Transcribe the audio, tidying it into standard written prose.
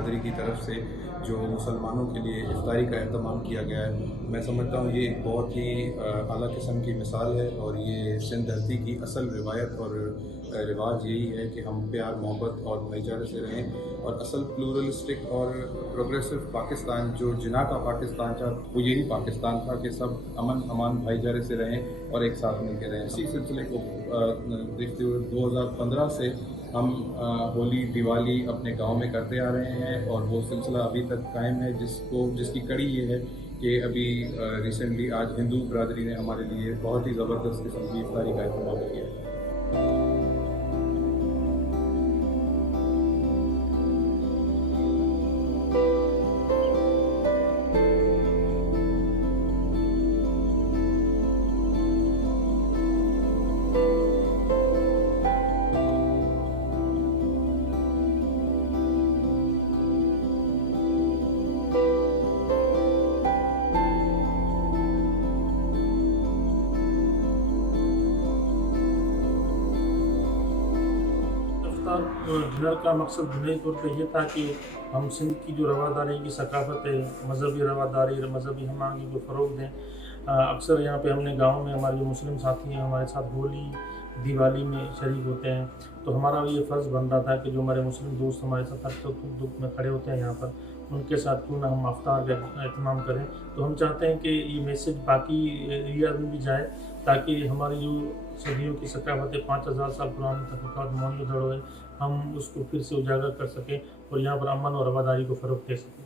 बरदरी की तरफ से जो मुसलमानों के लिए इफ्तारी का अहतमाम किया गया है, मैं समझता हूँ ये एक बहुत ही आला किस्म की मिसाल है। और ये सिंध धरती की असल रिवायत और रिवाज यही है कि हम प्यार मोहब्बत और भाईचारे से रहें, और असल प्लूरलिस्टिक और प्रोग्रेसिव पाकिस्तान जो जिना का पाकिस्तान था, वो यही पाकिस्तान था कि सब अमन अमान भाईचारे से रहें और एक साथ मिलकर रहें। इसी सिलसिले को देखते हुए 2015 से हम होली दिवाली अपने गांव में करते आ रहे हैं, और वो सिलसिला अभी तक कायम है, जिसकी कड़ी ये है कि अभी रिसेंटली आज हिंदू बरदरी ने हमारे लिए बहुत ही ज़बरदस्त किस्म की इफ्तारी का अहतमाम किया है। डिनर का मकसद बुनियादी तौर पे ये था कि हम सिंध की जो रवादारी की सकाफ़त है, मज़हबी रवादारी, मज़हबी हम आहंगी को फ़रोग़ दें। अक्सर यहाँ पे हमने गाँव में हमारे जो मुस्लिम साथी हैं हमारे साथ होली दिवाली में शरीक होते हैं, तो हमारा ये फ़र्ज़ बन रहा था कि जो हमारे मुस्लिम दोस्त हमारे साथ हर सुख दुख में खड़े होते हैं यहाँ पर, उनके साथ क्यों ना हम इफ्तार का एहतमाम करें। तो हम चाहते हैं कि ये मैसेज बाकी एरिया में भी जाए, ताकि हमारी जो सदियों की सकाफ़त है, 5000 साल पुरानी तफ़क़ात मौजूद है, हम उसको फिर से उजागर कर सकें और यहाँ पर अमन और रवादारी को फ़रोग़ दे सकें।